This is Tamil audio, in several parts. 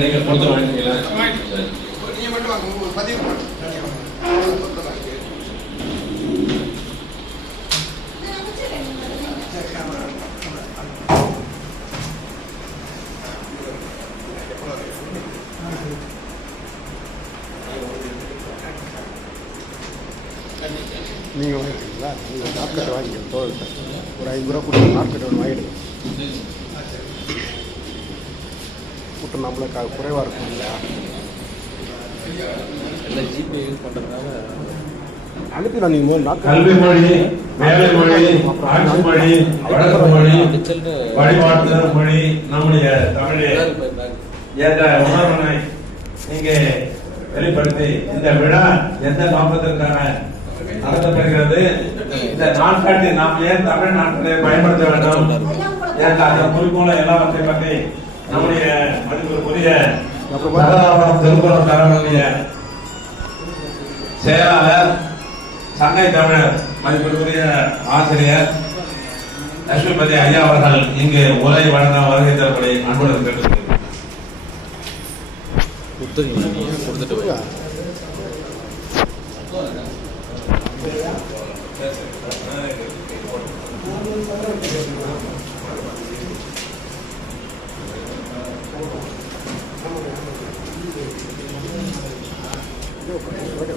நீங்க கொடுத்து வாங்கிக்கலாம். நீங்க மட்டும் வாங்க, பதிவு நீங்கள் வாங்கிக்கிறீங்களா? நீங்கள் நாட்கட்டை வாங்கிக்கணும். தோல்கிட்ட ஒரு 50 ரூபா கொடுத்து நாட்கட்டை ஒன்று வாங்கிடுங்க. கூட்டம் நம்மளுக்கு குறைவாக இருக்கும் இல்லையா? எல்லாம் ஜிபே யூஸ் பண்ணுறதுனால அனுப்பிடலாம். நீங்கள் கல்வி மொழி, வேலை மொழி, ஆட்சி மொழி, வழக்கு மொழி, வழிபாட்டுதல் மொழி, நம்முடைய தமிழ் என்ற உணர்வினை நீங்க வெளிப்படுத்தி இந்த விழா எந்த நோக்கத்திற்கான நடத்தப்படுகிறது, இந்த நாட்காட்டி நாம் ஏன் தமிழ் நாட்டிலே பயன்படுத்த வேண்டும் என்ற அந்த குறிக்கோளை எல்லாவற்றை பற்றி நம்முடைய மதிப்புக்குரிய திருக்குறள் தலைவருடைய செயலாளர் சங்கை தமிழர் மதிப்பிற்குரிய ஆசிரியர் லட்சுமிபதி ஐயா அவர்கள் இங்கு உரை வழங்க வருகை தரப்படி அன்புடன் கேட்டுக்கொள்கிறேன்.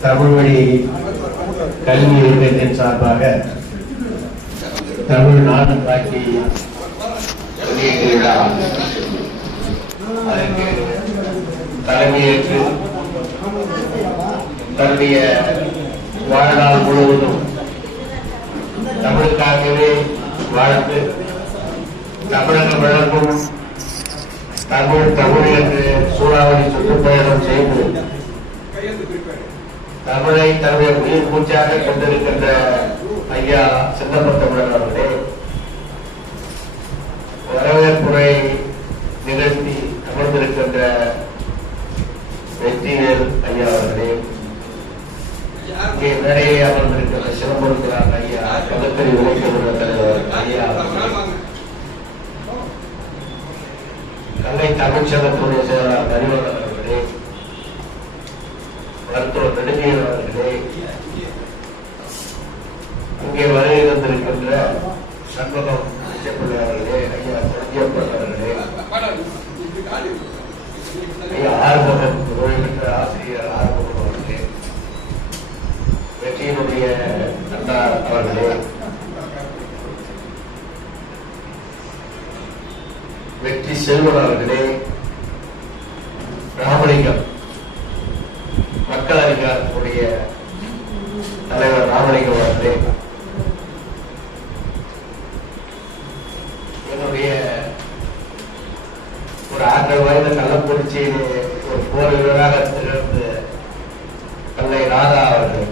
தமிழ் வழி கல்வி இயக்கத்தின் சார்பாக தமிழ்நாடு காட்சி வெளியீட்டு விழா அதற்கு தலைமையேற்று தன்னுடைய வாழ்நாள் முழுவதும் தமிழுக்காகவே வாழ்ந்து தமிழக வழங்கும் தமிழ் தமிழ் என்று சூறாவளி சுற்றுப்பயணம் செய்து தமிழை தன்னுடைய உயிர் மூச்சாக கொண்டிருக்கின்ற ஐயா சின்னப்ப தமிழர் அவர்களே, வரவேற்புரை நிகழ்த்தி அமர்ந்திருக்கின்ற வெற்றிவேல் ஐயா அவர்களே, இங்கே மேடையை அமர்ந்திருக்கின்ற சிவமுருகிறார் ஐயா, கதக்கரி விளைக்கின்ற தலைவர் ஐயா, கல்லை தமிழ்ச்சங்கத்துடைய செயலாளர் அறிவாளர் அவர்களே, மருத்துவர் நெடுஞ்செழியன் அவர்களே, இங்கே வருகை தந்திருக்கின்ற சண்முகம் பிள்ளை அவர்களே, ஐயா பொருந்தியப்பன் அவர்களே, ஐயா ஆறுமுகம் ஓய்வுபெற்ற ஆசிரியர் ஆறுமுகம் அவர்களே, வெற்றியினுடைய அண்ணா அவர்களே, வெற்றி செல்வன் அவர்களே, ராமலிங்கம் மக்கள் அதிகாரத்துடைய தலைவர் ராமலிங்கம் அவர்களே, என்னுடைய ஒரு ஆண்டு வயது கள்ளக்குறிச்சியிலே ஒரு போர் வீரராக திகழ்ந்து தந்தை ராதா அவர்கள்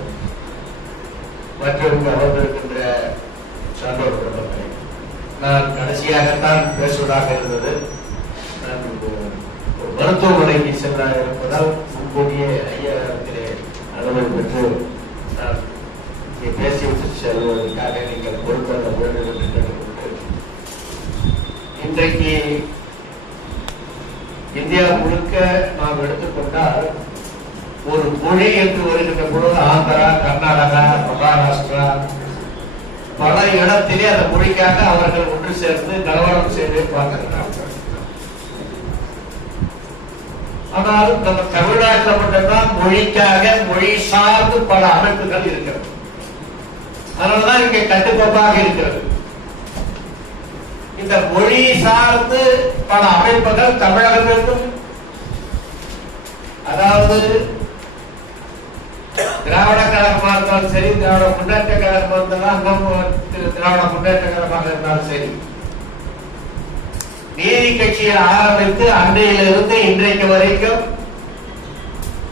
மற்றும் அமர்ந்திருக்கின்ற சான்றோர் குடும்பங்களை நான் கடைசியாகத்தான் பேசுவதாக இருந்தது. நான் ஒரு மருத்துவமனைக்கு செல்ல இருப்பதால் முன்கூட்டியே ஐயாவிடத்திலே அனுமதி பெற்று நான் பேசிவிட்டு செல்வதற்காக நீங்கள் பொறுப்பேற்க வேண்டும் என்று கேட்டுக்கொண்டு, இன்றைக்கு இந்தியா முழுக்க நாம் எடுத்துக்கொண்டால் ஒரு மொழி என்று வருகின்ற பொழுது ஆந்திரா, கர்நாடகா, மகாராஷ்டிரா பல இடத்திலே அந்த மொழிக்காக அவர்கள் ஒன்று சேர்ந்து கலவரம் செய்து பார்க்கிறார்கள். ஆனால் நம்ம தமிழ்நாட்டில் மட்டும்தான் மொழிக்காக மொழி சார்ந்து பல அமைப்புகள் இருக்கிறது. அதனாலதான் இங்கே கட்டுக்கோப்பாக இருக்கிறது. இந்த மொழி சார்ந்து பல அமைப்புகள் தமிழகத்திற்கும், அதாவது திராவிட கழகமாக இருந்தாலும் சரி, திராவிட முன்னேற்ற கழகமாக இருந்தாலும், திராவிட முன்னேற்ற கழகமாக இருந்தாலும் சரி, நீதி கட்சியை ஆரம்பித்து அன்றையிலிருந்து இன்றைக்கு வரைக்கும்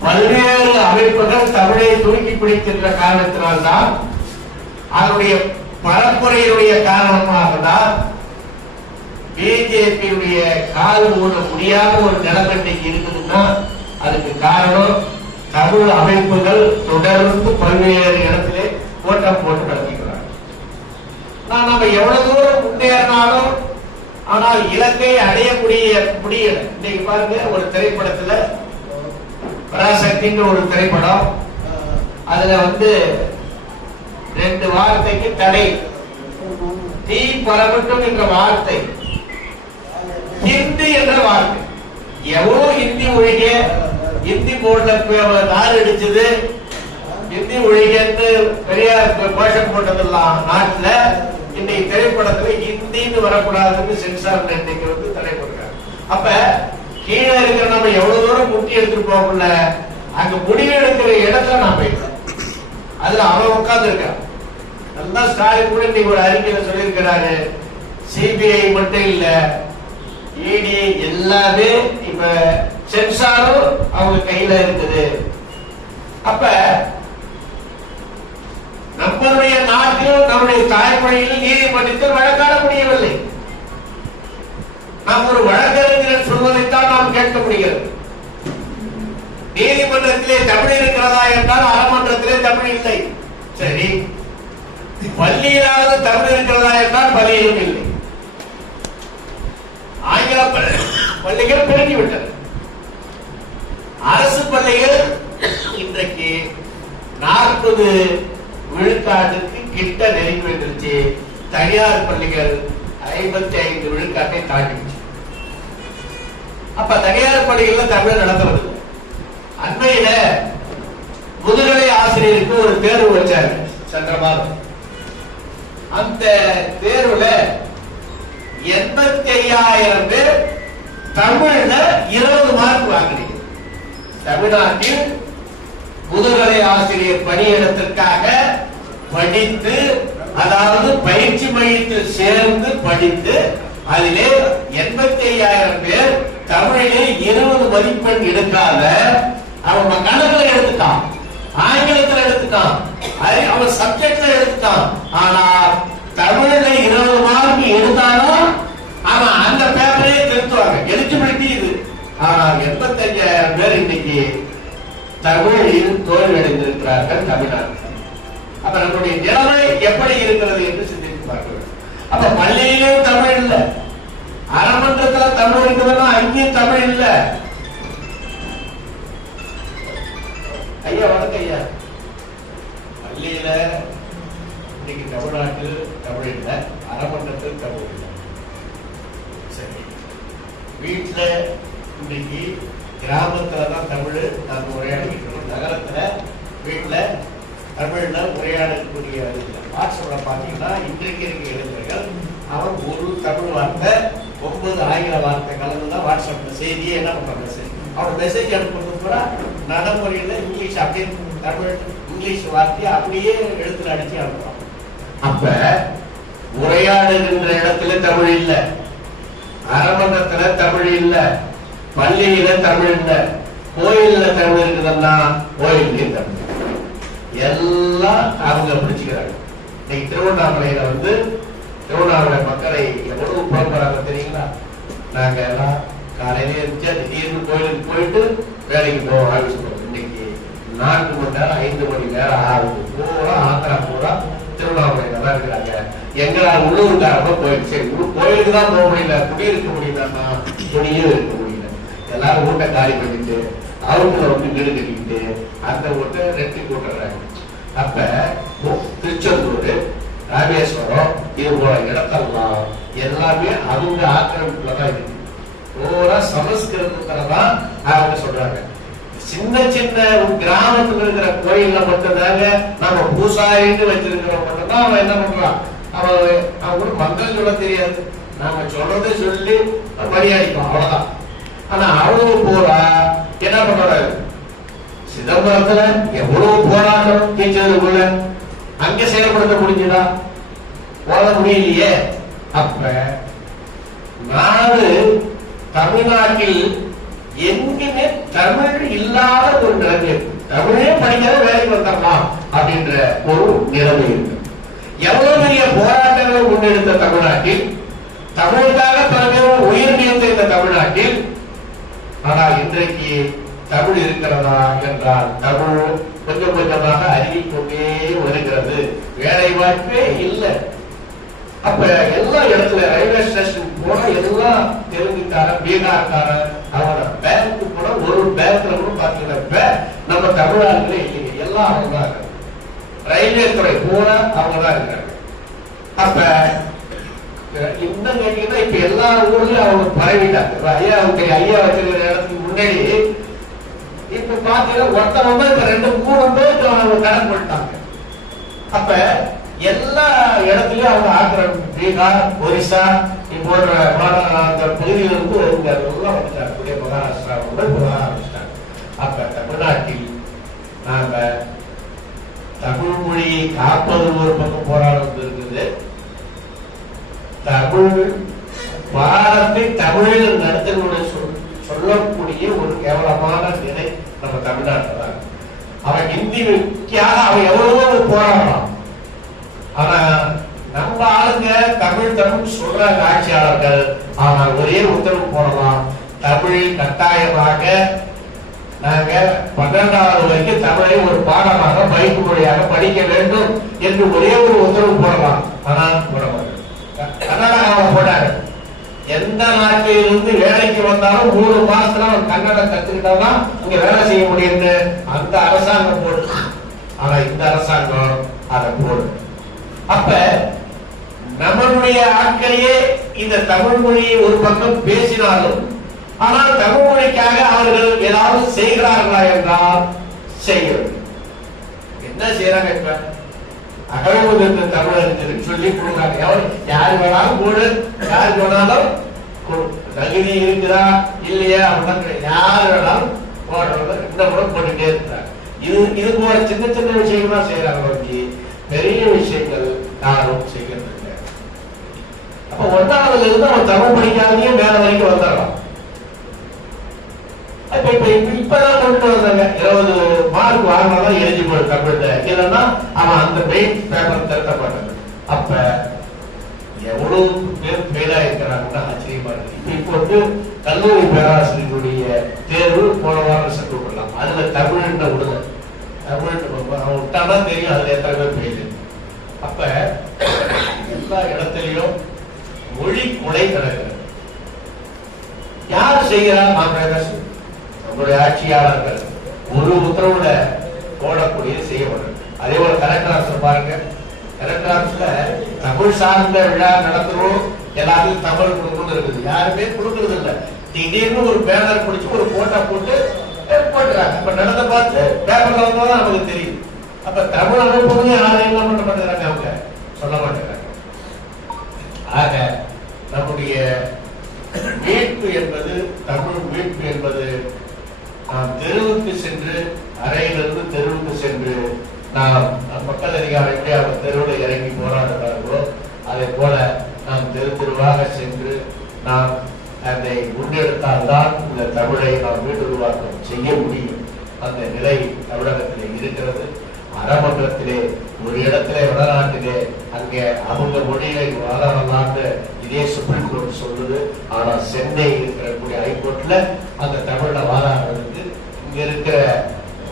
பல்வேறு அமைப்புகள் தமிழை தூக்கி பிடிக்கின்ற காரணத்தினால்தான், அதனுடைய பரப்புரையுடைய காரணமாக தான் பிஜேபி பிஜேபியுடைய கால் ஊன முடியாத ஒரு நிலைமை இன்னைக்கு இருக்குதுன்னா அதுக்கு காரணம் தமிழ் அமைப்புகள் தொடர்ந்து பல்வேறு இடத்திலே ஓட்டம் போட்டு நடத்திக்கிறாங்க. நம்ம எவ்வளவு தூரம் முன்னேறினாலும் ஆனால் இலக்கை அடையக்கூடிய முடியல. இன்னைக்கு பாருங்க, ஒரு திரைப்படத்துல பராசக்தின்ற ஒரு திரைப்படம், அதுல 2 வார்த்தைக்கு தடை, தீ பரவட்டும் என்ற வார்த்தை, ஹிந்தி என்ற வார்த்தை. எவ்வளவு ஹிந்தி ஒழிக, ஹிந்தி போர்டுல நார் அடிச்சது, ஹிந்தி ஒழிகன்னு பெரியார் கோஷம் போட்டதெல்லாம் நாட்டுல இன்னைக்கு திரைப்படத்துல ஹிந்தின்னு வரக்கூடாதுன்னு சென்சார் இன்னைக்கு தடை போடுறாங்க. அப்ப கீழே இருக்கிற நம்ம எவ்வளவு தூரம் முட்டி எடுத்துட்டு போகல, அங்க முடிவு எடுக்கிற இடத்துல நான் போயிட்டேன். அதுல அவன் உட்கார்ந்து இருக்கான். நல்லா ஸ்டாலின் கூட இன்னைக்கு ஒரு அறிக்கையில சொல்லியிருக்கிறாரு, சிபிஐ மட்டும் இல்ல, இடி எல்லாமே இப்ப சென்சாரும் அவங்க கையில இருக்குது. அப்ப நம்மளுடைய நாட்டிலும் நம்முடைய தாய்மொழியில் நீதிமன்றத்தில் வழக்காட முடியவில்லை. நாம் ஒரு வழக்கறிஞர் சொல்வதைத்தான் நாம் கேட்க முடிகிறது. நீதிமன்றத்திலே தமிழ் இருக்கிறதா என்றால் அறமன்றத்திலே தமிழ் இல்லை. சரி, பள்ளியிலாவது தமிழ் இருக்கிறதா என்றால் பள்ளியிலும் இல்லை. ஆங்கில பள்ளிகள் பெருகிவிட்டது. அரசு பள்ளிகள் இன்றைக்கு 40 விழுக்காட்டுக்கு கிட்ட நெருங்கி வந்துருச்சு. தனியார் பள்ளிகள் 55 விழுக்காட்டை தாண்டிடுச்சு. அப்ப தனியார் பள்ளிகள்ல தமிழ் நடத்துறது. அண்மையில முதுகலை ஆசிரியருக்கு ஒரு தேர்வு வச்சாரு சென்ற மாதம். அந்த தேர்வுல 85,000 பேர் தமிழ்ல 20 மார்க் வாங்கினீங்க. தமிழ்நாட்டில் முதுகலை ஆசிரியர் பணியிடத்திற்காக படித்து, அதாவது பயிற்சி மையத்தில் சேர்ந்து படித்து, அதிலே 85,000 பேர் தமிழிலே 20 மதிப்பெண் எடுக்காத, அவன் கணக்குல எடுத்துட்டான், ஆங்கிலத்தில் எடுத்துட்டான், அவன் சப்ஜெக்ட்ல எடுத்துட்டான். ஆனா தமிழ்ல 20 மார்க் எடுத்தாலும் அவன் அந்த பேப்பரே திருத்துவாங்க. எலிஜிபிலிட்டி இது. ஆனா 85,000 பேர் இன்னைக்கு தமிழில் தோல்வி அடைந்திருக்கிறார்கள் தமிழ்நாட்டில். அப்ப நம்முடைய நிலைமை எப்படி இருக்கிறது என்று சிந்தித்து பார்க்க வேண்டும். அப்ப பள்ளியிலும் தமிழ் இல்ல, அறமன்றத்துல தமிழ் இருக்குதுன்னா அங்கேயும் தமிழ் இல்ல. ஐயா வணக்கம் ஐயா. பள்ளியில இன்னைக்கு தமிழ்நாட்டில் தமிழ் இல்லை, அறமன்றத்தில் தமிழ் இல்லை. சரி, வீட்டுல இன்னைக்கு கிராமத்துலதான் தமிழ் நாம உரையாடிக்கிட்டு இருக்கோம். நகரத்துல வீட்டுல தமிழ்ல உரையாடக்கூடிய வாட்ஸ்அப்ல பாத்தீங்கன்னா இன்றைக்கு இருக்க இளைஞர்கள் அவன் ஒரு தமிழ் வார்த்தை 9 ஆங்கில வார்த்தை கலந்துதான் வாட்ஸ்அப்ல செய்தியே என்ன பண்றாங்க. அவன் மெசேஜ் அனுப்புறது கூட நடைமுறையில இங்கிலீஷ் அப்படியே தமிழ் இங்கிலீஷ் வார்த்தையை அப்படியே எழுத்துல அடிச்சு அனுப்புறான். அப்ப உரையாடுகின்ற இடத்துல தமிழ் இல்ல, அரமன்றத்துல தமிழ் இல்ல, பள்ளியில தமிழ் இல்ல, கோயில்ல தமிழ் இருக்குதுன்னா கோயிலே தமிழ் எல்லாம் அவங்க பிடிச்சுக்கிறாங்க. இன்னைக்கு திருவண்ணாமலையில திருவண்ணாமலை மக்களை எவ்வளவு புறப்படுறாங்க தெரியுங்களா? நாங்க எல்லாம் காலையில இருந்துச்சு திடீர்னு கோயிலுக்கு போயிட்டு வேலைக்கு போவோம், ஆஃபீஸ் போவோம். இன்னைக்கு 4 மணி நேரம் 5 மணி நேரம் ஆகுது. பூரா ஆந்திரா பூரா திருவண்ணாமலையில தான் இருக்கிறாங்க. எங்களா உள்ளூர்காரங்க கோயில், சரி கோயிலுக்கு தான் போக முடியல, குடியிருக்க முடியலன்னா துணியும் இருக்க முடியல. எல்லாரும் வீட்டை காலி பண்ணிட்டு அவங்கள வீடு கட்டிக்கிட்டு அந்த வீட்டை ரெட்டி போட்டுறாங்க. அப்ப திருச்செந்தூர், ராமேஸ்வரம் இது போல இடத்தெல்லாம் எல்லாமே அவங்க ஆக்கிரமிப்புலதான் இருக்கு. பூரா சமஸ்கிருதத்துலதான் அவங்க சொல்றாங்க. சின்ன சின்ன கிராமத்துல இருக்கிற கோயில்ல மட்டும்தாங்க நம்ம பூசாரின்னு வச்சிருக்கிறோம். மட்டும்தான் அவன் என்ன பண்றான், அவன் கூட மந்திரம் சொல்ல தெரியாது, நாம சொல்றதை சொல்லி மரியாதைப்போம், அவ்வளவுதான். ஆனா அவ்வளவு பூரா என்ன பண்றாரு, சிதம்பரத்துல எவ்வளவு போராட்டம் தீச்சதுக்குள்ள அங்க செயல்படுத்த முடிஞ்சதா? போட முடியலையே. அப்ப நாடு தமிழ்நாட்டில் எங்குமே தமிழ் இல்லாத ஒரு நிலைமை, தமிழே படிக்காத வேலைக்கு வந்துடலாம் அப்படின்ற ஒரு நிலைமை இருக்கு. எவ்வளவு பெரிய போராட்டங்களை முன்னெடுத்த தமிழ்நாட்டில் தமிழுக்காக பல பேரும் இந்த தமிழ்நாட்டில். ஆனால் இன்றைக்கு தமிழ் இருக்கிறதா என்றால் தமிழ் கொஞ்சம் கொஞ்சமாக அறிவிக்கொண்டே வருகிறது. வேலை வாய்ப்பே இல்லை. அப்ப எல்லா இடத்துல ரயில்வே ஸ்டேஷன் போனா எல்லாம் தெலுங்குக்காரன், பீகார்காரன், அவனோட பேங்க்கு போனா ஒரு பேங்க்ல கூட பாத்தீங்கன்னா நம்ம தமிழ்நாட்டிலே இல்லைங்க, எல்லாம் அவங்க தான் இருக்காங்க. ரயில்வே துறை போனா அவங்க தான் இருக்காங்க. அப்ப இன்னும் கேட்டீங்கன்னா இப்ப எல்லா ஊர்லயும் அவங்க பரவிட்டாங்க. ஐயா வச்சிருக்கிற இடத்துக்கு முன்னாடி இப்ப பாத்தீங்கன்னா ஒருத்தவங்க இப்ப 2-3 பேருக்கு அவங்க கடன் பண்ணிட்டாங்க. அப்ப எல்லா இடத்துலயும் அவங்க ஆக்கிரம், பீகார், ஒரிசா போன்ற அந்த பகுதியிலிருந்து எல்லாம் வந்துட்டாங்க. மகாராஷ்டிரா போக ஆரம்பிச்சிட்டாங்க. அப்ப தமிழ்நாட்டில் நாம தமிழ் மொழியை காப்பது ஒரு பக்கம் போராட்டம் இருக்குது. தமிழ் பாடத்தை தமிழில் நடத்தணும்னு சொல்லக்கூடிய ஒரு கேவலமான நிலை நம்ம தமிழ்நாட்டில் தான். அவன் ஹிந்திக்காக அவன் எவ்வளவோ போராடலாம். ஆனா நம்ம ஆளுங்க தமிழ் தமிழ் சொல்றாங்க ஆட்சியாளர்கள். ஆனா ஒரே உத்தரவு போடலாம், தமிழ் கட்டாயமாக நாங்க 12வது வரைக்கும் தமிழை ஒரு பாடமாக பயிற்று மொழியாக படிக்க வேண்டும் என்று ஒரே ஒரு உத்தரவு போடலாம். ஆனா போட மாட்டேன். கர்நாடகாவில் போட்டாரு. எந்த நாட்டில இருந்து வேலைக்கு வந்தாலும் 3 மாசத்துல அவன் கன்னடம் கத்துக்கிட்டாதான் இங்க வேலை செய்ய முடியும் அந்த அரசாங்கம் போடு. ஆனா இந்த அரசாங்கம் அதை போடு. அப்ப நம்மளுடைய ஆட்களையே இந்த தமிழ் மொழியை ஒரு பக்கம் பேசினாலும், ஆனால் தமிழ் மொழிக்காக அவர்கள் ஏதாவது செய்கிறார்களா என்றால் செய்கிறது. என்ன செய்யறாங்க? இப்ப அகழ்வுதற்கு தமிழருக்கு சொல்லி கொடுக்குறாங்க. யாரு வேணாலும் போடு, யாருக்கு வேணாலும் தகுதி இருக்குதா இல்லையா அப்படின்னு யாரு வேணாலும் போடுறது இந்த கூட போட்டுட்டே இருக்கிறாங்க. இது போல சின்ன சின்ன விஷயங்கள் தான் செய்யறாங்க. பெரிய விஷயங்கள் யாரும் செய்கிறது இல்லை. அப்ப 1ஆவதுல இருந்து அவன் தமிழ் படிக்காதே மேல வரைக்கும் வந்துடலாம். இப்பதான் கொண்டு வந்தாங்க 20 மார்க் வாங்கினாதான் எலிஜிபிள் தமிழ்ல, இல்லைன்னா அவன் அந்த மெயின் பேப்பர் திரட்டப்பட்டது. அப்ப எவ்வளவு பேர் ஃபெயிலா இருக்கிறாங்கன்னா ஆச்சரியமா இருக்கு. இப்ப கல்லூரி பேராசிரியருடைய தேர்வு போன வாரம் ரிசல்ட் விடலாம். அதுல தமிழ்ன்ற விடுதலை, தமிழ் அவன் விட்டாதான் தெரியும் அதுல எத்தனை பேர் ஃபெயில். அப்ப எல்லா இடத்துலயும் மொழி கொலை நடக்கிறது. யாரு செய்கிறார்? நம்முடைய ஆட்சியாளர்கள் ஒரு உத்தரவுல போடக்கூடியது செய்யப்படும். அதே போல கலெக்டர் ஆஃபீஸ் பாருங்க. கலெக்டர் ஆஃபீஸ்ல தமிழ் சார்ந்த விழா நடத்தணும், எல்லாத்துக்கும் தமிழ் கொடுக்கணும் இருக்குது. யாருமே கொடுக்கறது இல்லை. திடீர்னு ஒரு பேனர் பிடிச்சு ஒரு போட்டோ போட்டு போட்டுறாங்க. இப்ப நடந்த பார்த்து பேப்பர்ல வந்தாதான் நமக்கு தெரியும். அப்ப தமிழ் அமைப்புகளும் யாரும் என்ன பண்ண மாட்டேங்கிறாங்க, அவங்க சொல்ல மாட்டேங்கிறாங்க. ஆக நம்முடைய மீட்பு என்பது, தமிழ் மீட்பு என்பது நாம் தெருவுக்கு சென்று, அறையிலிருந்து தெருவுக்கு சென்று நாம் மக்கள் அதிகாரிகளே அவர் தெருவில் இறங்கி போராடுகிறார்களோ அதே போல நாம் தெரு தெருவாக சென்று நாம் அதை முன்னெடுத்தால்தான் இந்த தமிழை நாம் மீண்டுருவாக்கம் செய்ய முடியும். அந்த நிலை தமிழகத்திலே இருக்கிறது. அறமன்றத்திலே ஒரு இடத்திலே வடநாட்டிலே அங்கே அவங்க மொழியை வளரலான்னு இதே சுப்ரீம் கோர்ட் சொல்லுது. ஆனா சென்னை இருக்கக்கூடிய ஹைகோர்ட்ல அந்த தமிழ்ல வாதாடுறதுக்கு இங்க இருக்கிற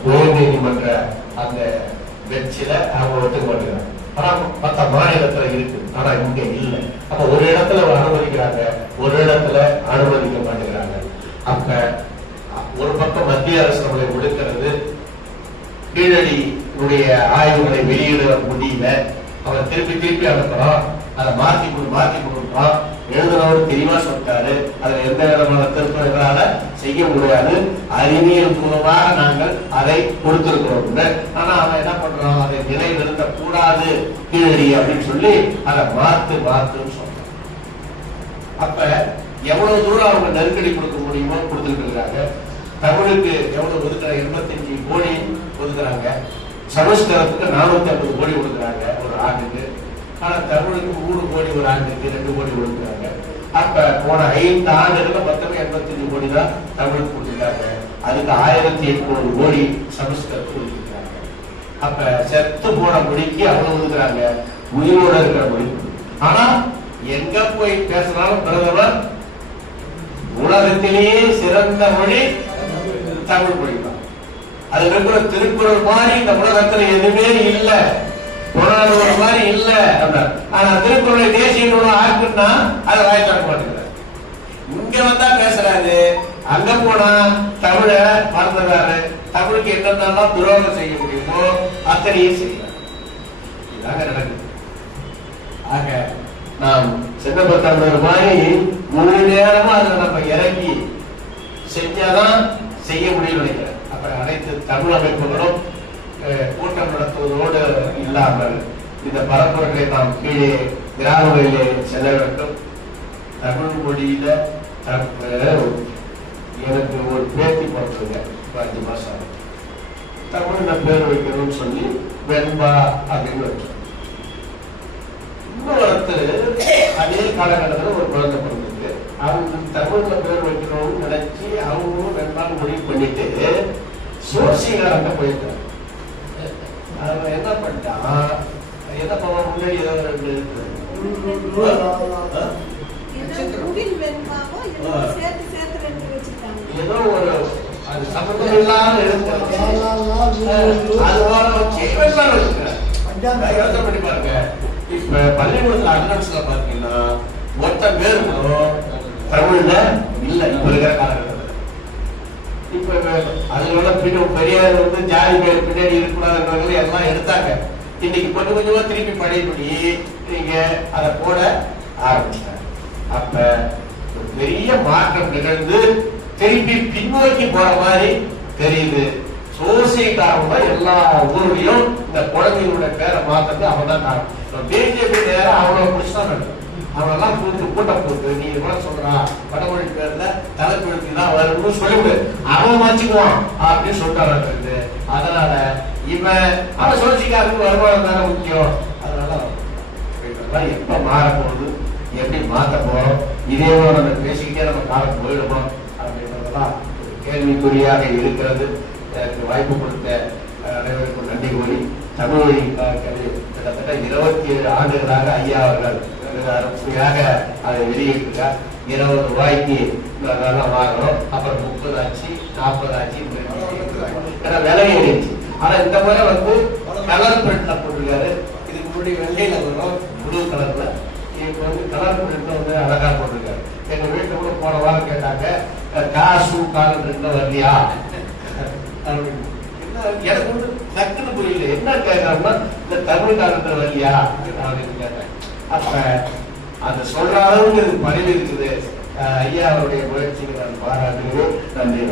உயர் நீதிமன்ற அந்த பெஞ்சில அவங்க ஒத்துக்க மாட்டேங்கிறாங்க. ஆனா மற்ற மாநிலத்துல இருக்கு, ஆனா இங்க இல்லை. அப்ப ஒரு இடத்துல அனுமதிக்கிறாங்க, ஒரு இடத்துல அனுமதிக்க மாட்டேங்கிறாங்க. அப்ப ஒரு பக்கம் மத்திய அரசு நம்மளை ஒடுக்கிறது, கீழடி ஆய்வுகளை வெளியிட முடியல, அவன் திருப்பி அனுப்புறான், அதை மாத்தி கொடுக்குறான். எழுதுனவர் தெளிவா சொல்லிட்டாரு, அதுல எந்த விதமான திருத்தங்களால செய்ய முடியாது, அறிவியல் மூலமாக நாங்கள் அதை கொடுத்திருக்கிறோம். ஆனா அவன் என்ன பண்றான், அதை நிலைநிறுத்த கூடாது கீழடி அப்படின்னு சொல்லி அதை மாத்துன்னு சொல்றான். அப்ப எவ்வளவு தூரம் அவங்க நெருக்கடி கொடுக்க முடியுமோ கொடுத்துட்டு இருக்காங்க. தமிழுக்கு எவ்வளவு ஒதுக்குற 85 கோடி ஒதுக்குறாங்க, சமஸ்கிருதத்துக்கு 450 கோடி கொடுக்குறாங்க ஒரு ஆண்டுக்கு. ஆனா தமிழுக்கு 3 கோடி ஒரு ஆண்டுக்கு 2 கோடி கொடுக்குறாங்க. அப்ப போன 5 ஆண்டுகள் மொத்தமே 85 கோடி தான் தமிழுக்கு கொடுத்துருக்காங்க. அதுக்கு 1800 கோடி சமஸ்கிருதத்துக்கு கொடுத்துருக்காங்க. அப்ப செத்து போன மொழிக்கு அவ்வளவு ஒதுக்குறாங்க, உயிரோட இருக்கிற மொழி. ஆனா எங்க போய் பேசினாலும் பிரதமர் உலகத்திலேயே சிறந்த மொழி தமிழ் மொழி தான். அது இருக்கிற திருக்குறள் மாதிரி இந்த உலகத்துல எதுவுமே இல்ல, புறநானூறு மாதிரி இல்ல. ஆனா திருக்குறளை தேசிய நூலா ஆக்குன்னா அதை வாய் திறக்க மாட்டேங்கிறார். இங்க வந்தா பேசுறாரு, அங்க போனா தமிழ மறந்துறாரு. தமிழுக்கு என்னென்னலாம் துரோகம் செய்ய முடியுமோ அத்தனையும் செய்யறாரு. இதாக நடக்குது. ஆக நாம் சின்னப்பத்தமிழர் மாதிரி முழு நேரமா அதுல நம்ம இறங்கி செஞ்சாதான் செய்ய முடியும் நினைக்கிறேன். அப்புறம் அனைத்து தமிழ் அமைப்புகளும் கூட்டம் நடத்துவதோடு இல்லாமல் இந்த பரப்புரைகளை நாம் கீழே கிராமங்களிலே செல்ல வேண்டும். தமிழ் மொழியில எனக்கு ஒரு பேத்தி போட்டுருங்க 5 மாசம் தமிழ்ல பேர் வைக்கணும்னு சொல்லி வெண்பா அப்படின்னு வச்சோம். இன்னொருத்தர் அதே காலகட்டத்தில் ஒரு குழந்தை பிறந்தது. அவங்க தமிழ்ல பேர் வைக்கணும்னு நினைச்சு அவங்களும் வெண்பான்னு முடிவு பண்ணிட்டு சோசியகாரங்க போயிருக்காங்க. அவன் என்ன பண்ணிட்டான், என்ன பண்ண முன்னாடி ஏதோ 2 ஏதோ ஒரு அது சம்பந்தம் இல்லாத யோசனை பண்ணி பாருங்க. இப்ப பள்ளிக்கூடத்துல அட்டனன்ஸ்ல பாத்தீங்கன்னா மொத்த பேரும் தமிழ்ல இல்ல இப்ப இருக்கிற காலகட்டத்தில். இப்ப அதுல பெரியார் ஜாதி பேர் பின்னாடி இருக்கக்கூடாதுன்றவங்க எல்லாம் எடுத்தாங்க. இன்னைக்கு கொஞ்சம் கொஞ்சமா திருப்பி பழையபடி நீங்க அதை போட ஆரம்பிச்சாங்க. அப்ப பெரிய மாற்றம் நிகழ்ந்து திருப்பி பின்னோக்கி போற மாதிரி தெரியுது. சோசியக்காரங்க எல்லா ஊர்லயும் இந்த குழந்தைகளோட பேரை மாத்தது அவன் தான் காரணம். பிஜேபி நேரம் அவனை பிடிச்சதான் நடக்கும். அவனெல்லாம் கூட்டம் போட்டு நீ கூட சொல்றா வடமொழி பேர்ல தலைப்பெழுத்து தான் வரும்னு சொல்லிவிடு, அவன் வச்சுக்குவான் அப்படின்னு சொல்லிட்டு. அதனால இவன் அவன் சோசியக்காரனுக்கு வருமானம் தானே முக்கியம். அதனால எப்ப மாற போகுது, எப்படி மாற்ற போறோம், இதே நம்ம பேசிக்கிட்டே நம்ம காலம் போயிடுவோம் அப்படின்றதெல்லாம் ஒரு கேள்விக்குறியாக இருக்கிறது. எனக்கு வாய்ப்பு கொடுத்த அனைவருக்கும் நன்றி கூறி தமிழ் மொழி கிட்டத்தட்ட 27 ஆண்டுகளாக ஐயா அவர்கள் அருமையாக அதை வெளியிட்டிருக்கார். 20 ரூபாய்க்கு வாங்கணும், அப்புறம் 30 ஆச்சு, 40 ஆச்சு, ஏன்னா விலை ஏறிச்சு. ஆனா இந்த முறை கலர் பிரிண்ட்ல போட்டிருக்காரு. இதுக்கு முன்னாடி வெள்ளையில வரும், ப்ளூ கலர்ல. இப்ப கலர் பிரிண்ட் அழகா போட்டிருக்காரு. எங்க வீட்டுல கூட போன வாரம் கேட்டாங்க, காசு காலர் வரலையா அப்படின்னு. எனக்கு டக்குன்னு புரியல, என்ன கேட்கறோம்னா இந்த தமிழ் காலத்துல வரலையா அப்படின்னு கேட்டேன். அப்ப அந்த சொல்ற அளவுக்கு இது பரவி இருக்குது. ஐயா அவருடைய முயற்சிக்கு நான் பாராட்டுகிறேன். நன்றி.